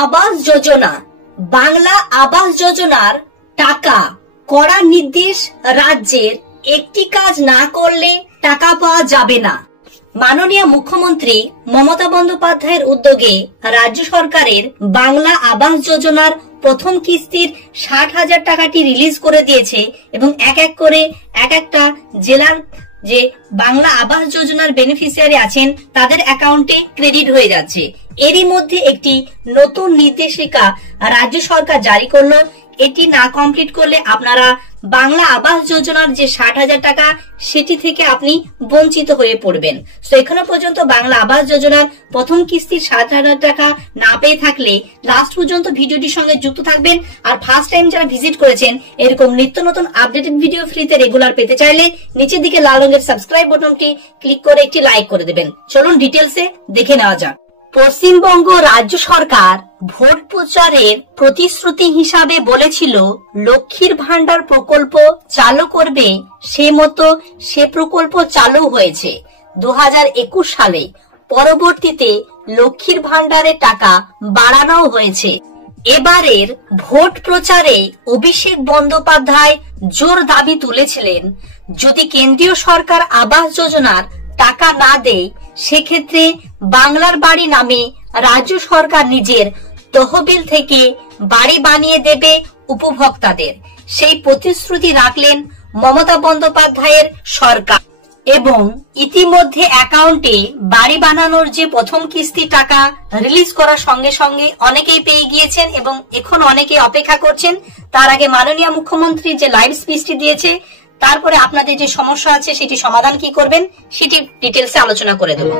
আবাস যোজনা, বাংলা আবাস যোজনার টাকা কড়া নির্দেশ, রাজ্যের একটি কাজ না করলে টাকা পাওয়া যাবে না। মাননীয় মুখ্যমন্ত্রী মমতা বন্দ্যোপাধ্যায়ের উদ্যোগে রাজ্য সরকারের বাংলা আবাস যোজনার প্রথম কিস্তির 60,000 টাকাটি রিলিজ করে দিয়েছে এবং এক এক করে এক একটা জেলার যে বাংলা আবাস যোজনার বেনিফিশিয়ারি আছেন তাদের অ্যাকাউন্টে ক্রেডিট হয়ে যাচ্ছে। এরই মধ্যে একটি নতুন নির্দেশিকা রাজ্য সরকার জারি করলো। এটি না কমপ্লিট করলে আপনারা বাংলা আবাস যোজনার যে 60,000 টাকা সেটি থেকে আপনি বঞ্চিত হয়ে পড়বেন। তো এখনো পর্যন্ত বাংলা আবাস যোজনার প্রথম কিস্তির 60,000 টাকা না পেয়ে থাকলে লাস্ট পর্যন্ত ভিডিওটির সঙ্গে যুক্ত থাকবেন। আর ফার্স্ট টাইম যারা ভিজিট করেছেন এরকম নিত্য নতুন আপডেটেড ভিডিও ফ্রিতে রেগুলার পেতে চাইলে নিচের দিকে লাল রঙের সাবস্ক্রাইব বাটনটি ক্লিক করে একটি লাইক করে দেবেন। চলুন ডিটেলসে দেখে নেওয়া যাক। পশ্চিমবঙ্গ রাজ্য সরকার ভোট প্রচারের প্রতিশ্রুতি হিসাবে বলেছিল লক্ষ্মীর ভান্ডার প্রকল্প চালু করবে, সে মতো সে প্রকল্প চালু হয়েছে 2021 সালে। পরবর্তীতে লক্ষ্মীর ভান্ডারের টাকা বাড়ানো হয়েছে। এবারের ভোট প্রচারে অভিষেক বন্দ্যোপাধ্যায় জোর দাবি তুলেছিলেন, যদি কেন্দ্রীয় সরকার আবাস যোজনার টাকা না দেয় সেক্ষেত্রে বাংলার বাড়ি নামে রাজ্য সরকার নিজের তহবিল থেকে বাড়ি বানিয়ে দেবে উপভোক্তাদের। সেই প্রতিশ্রুতি রাখলেন মমতা বন্দ্যোপাধ্যায়ের সরকার এবং ইতিমধ্যে অ্যাকাউন্টে বাড়ি বানানোর যে প্রথম কিস্তি টাকা রিলিজ করার সঙ্গে সঙ্গে অনেকেই পেয়ে গিয়েছেন এবং এখন অনেকে অপেক্ষা করছেন। তার আগে মাননীয় মুখ্যমন্ত্রী যে লাইভ স্পিচটি দিয়েছে তারপরে আপনাদের যে সমস্যা আছে সেটি সমাধান কি করবেন সেটি ডিটেলসে আলোচনা করে দেব।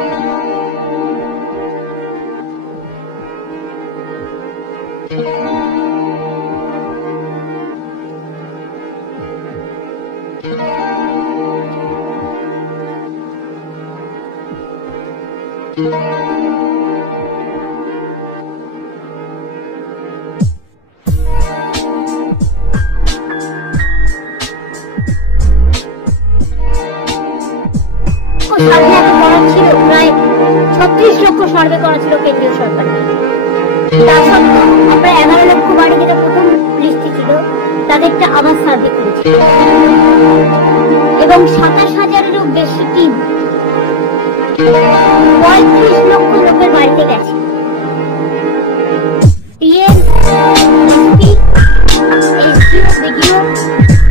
সার্ভে এত করা ছিল, প্রায় 36 লক্ষ সার্ভে করা ছিল কেন্দ্রীয় সরকার। তার সত্ত্বেও আমরা 11 লক্ষ বাড়ি যেটা প্রথম লিস্টে ছিল তাদেরটা আবার সার্ভে করেছি এবং 27,000-এরও বেশি টিম 35 লক্ষ লোকের বাড়িতে গেছে। পিএম, এসপি, এসডিও, বিডিও,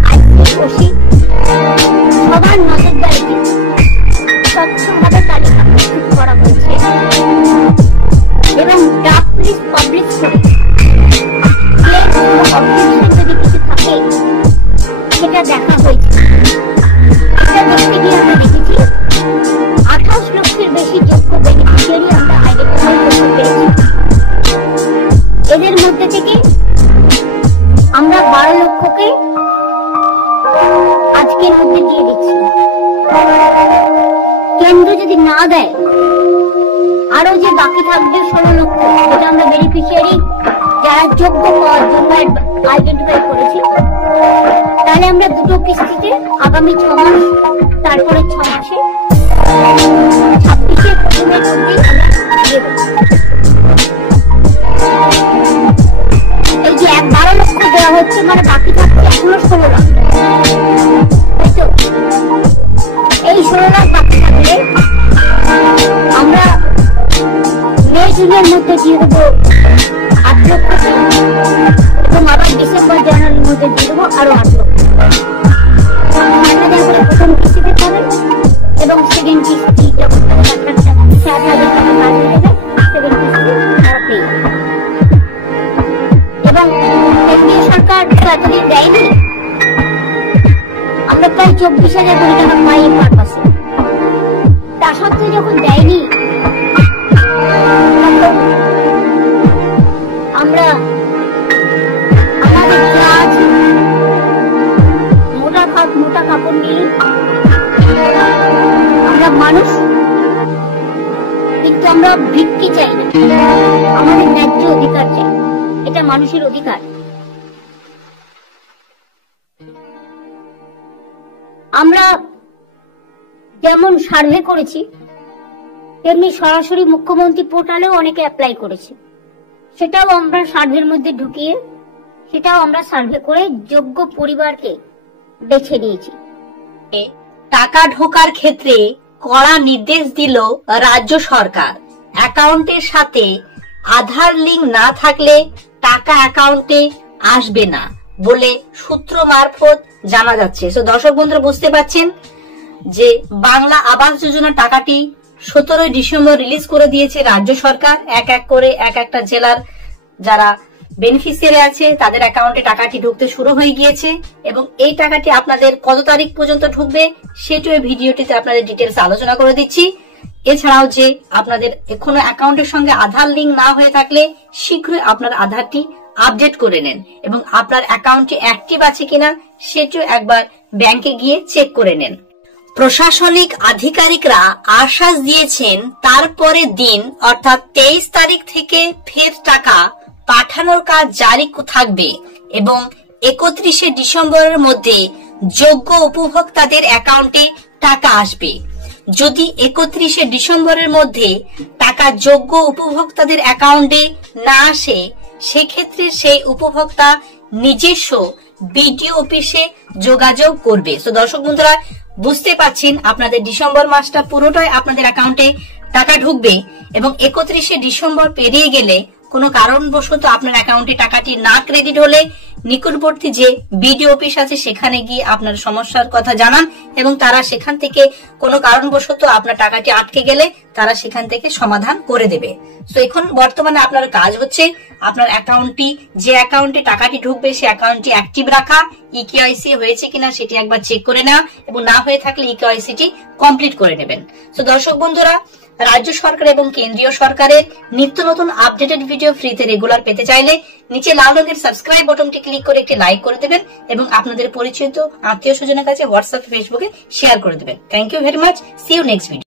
আইসি, ওসি সবার নজরদারিতে স্বচ্ছভাবে তালিকা প্রস্তুত করা হয়েছে এবং ড্রাফট লিস্ট পাবলিশ করে যদি কিছু থাকে সেটা দেখা হয়েছে। এটা দেখতে গিয়ে আমরা দেখেছি 28 লক্ষের বেশি যোগ্য বেনিফিশিয়ারি আমরা আইডেন্টিফাই করতে পেরেছি। এদের মধ্যে থেকে আমরা 12 লক্ষকে আজকের মধ্যে দিয়ে দিচ্ছি। কেন্দ্র যদি না দেয় আরো যে বাকি থাকবে 16 লক্ষ, যেটা আমরা বেনিফিশিয়ারি যারা যোগ্য পাওয়ার জন্য আইডেন্টিফাই করেছি, তাহলে আমরা দুটো কিস্তিতে আগামী 6 মাস, তারপরে 6 মাসে 26-এর প্রথমের মধ্যেই আমরা দিয়ে দেব। এই যে 12 লক্ষ দেওয়া হচ্ছে মানে বাকি থাকছে এখনো 16 লাখ, তাই তো? এই 16 লাখ বাকি থাকলে আমরা মে জুনের মধ্যে দিয়ে দেবো 8 লক্ষ এবং আবার ডিসেম্বর জানুয়ারির মধ্যে দিয়ে দেবো আরো 8 লক্ষ। প্রথম কিস্তিতে পাবেন এবং সেকেন্ড কিস্তি যখন 60,000 টাকা কাজ হয়ে যায় সেকেন্ড কিস্তি তারা পেয়ে যাবে। এবং কেন্দ্রীয় সরকার এতদিন দেয়নি, আমরা প্রায় 24,000 কোটি টাকা পাই পার মাসে। তা সত্ত্বেও যখন দেয়নি আমরা আমাদের কাজ মোটা কাপড় নিয়ে আমরা মানুষ, কিন্তু আমরা ভিক্ষি চাই না, আমাদের ন্যায্য অধিকার চাই। এটা মানুষের অধিকার। আমরা যেমন সার্ভে করেছি তেমনি সরাসরি মুখ্যমন্ত্রী পোর্টালেও অনেকে অ্যাপ্লাই করেছে সেটাও আমরা সার্ভের মধ্যে ঢুকিয়ে সেটাও আমরা সার্ভে করে যোগ্য পরিবারকে বেছে নিয়েছি। টাকা ঢোকার ক্ষেত্রে কড়া নির্দেশ দিল রাজ্য সরকার। অ্যাকাউন্টের সাথে আধার লিংক না থাকলে টাকা অ্যাকাউন্টে আসবে না বলে সূত্র মারফত জানা যাচ্ছে। তো দর্শক বন্ধুরা বুঝতে পারছেন যে বাংলা আবাস যোজনা টাকাটি 17 ডিসেম্বর রিলিজ করে দিয়েছে রাজ্য সরকার। এক এক করে এক একটা জেলার যারা বেনিফিশিয়ারি আছে তাদের অ্যাকাউন্টে টাকাটি ঢুকতে শুরু হয়ে গিয়েছে এবং এই টাকাটি আপনাদের কত তারিখ পর্যন্ত ঢুকবে সেটাও এই ভিডিওটিতে আপনাদের ডিটেলস আলোচনা করে দিচ্ছি। এছাড়াও যে আপনাদের এখনো অ্যাকাউন্টের সঙ্গে আধার লিংক না হয়ে থাকলে শীঘ্রই আপনার আধারটি আপডেট করে নেন এবং আপনার অ্যাকাউন্টটি অ্যাক্টিভ আছে কিনা সেটাও একবার ব্যাংকে গিয়ে চেক করে নেন। প্রশাসনিক আধিকারিকরা আশ্বাস দিয়েছেন তারপরে দিন অর্থাৎ 23 তারিখ থেকে ফের টাকা পাঠানোর কাজ জারি থাকবে এবং 31শে ডিসেম্বরের মধ্যে যোগ্য উপভোক্তাদের অ্যাকাউন্টে টাকা আসবে। যদি 31শে ডিসেম্বরের মধ্যে টাকা যোগ্য উপভোক্তাদের অ্যাকাউন্টে না আসে সেক্ষেত্রে সেই উপভোক্তা নিজস্ব বিডিও অফিসে যোগাযোগ করবে। তো দর্শক বন্ধুরা বুঝতে পারছেন আপনাদের ডিসেম্বর মাসটা পুরোটাই আপনাদের অ্যাকাউন্টে টাকা ঢুকবে এবং 31শে ডিসেম্বর পেরিয়ে গেলে কোনো কারণবশত আপনার অ্যাকাউন্টে টাকাটি না ক্রেডিট হলে নিকটবর্তী যে বিডিও অফিস আছে সেখানে গিয়ে আপনার সমস্যার কথা জানান এবং তারা সেখান থেকে কোনো কারণবশত আপনার টাকাটি আটকে গেলে তারা সেখান থেকে সমাধান করে দেবে। তো এখন বর্তমানে আপনার কাজ হচ্ছে আপনার অ্যাকাউন্টটি যে অ্যাকাউন্টে টাকাটি ঢুকবে সেই অ্যাকাউন্টটি অ্যাক্টিভ রাখা, ইকেওয়াইসি হয়েছে কিনা সেটি একবার চেক করে নেওয়া এবং না হয়ে থাকলে ইকেওয়াইসিটি কমপ্লিট করে নেবেন। তো দর্শক বন্ধুরা রাজ্য সরকার এবং কেন্দ্রীয় সরকারের নিত্য নতুন আপডেটেড ভিডিও ফ্রিতে রেগুলার পেতে চাইলে নিচে লাল রঙের সাবস্ক্রাইব বাটনটি ক্লিক করে একটি লাইক করে দেবেন এবং আপনাদের পরিচিত আত্মীয় স্বজনের কাছে হোয়াটসঅ্যাপ ফেসবুকে শেয়ার করে দেবেন। Thank you very much. See you next video.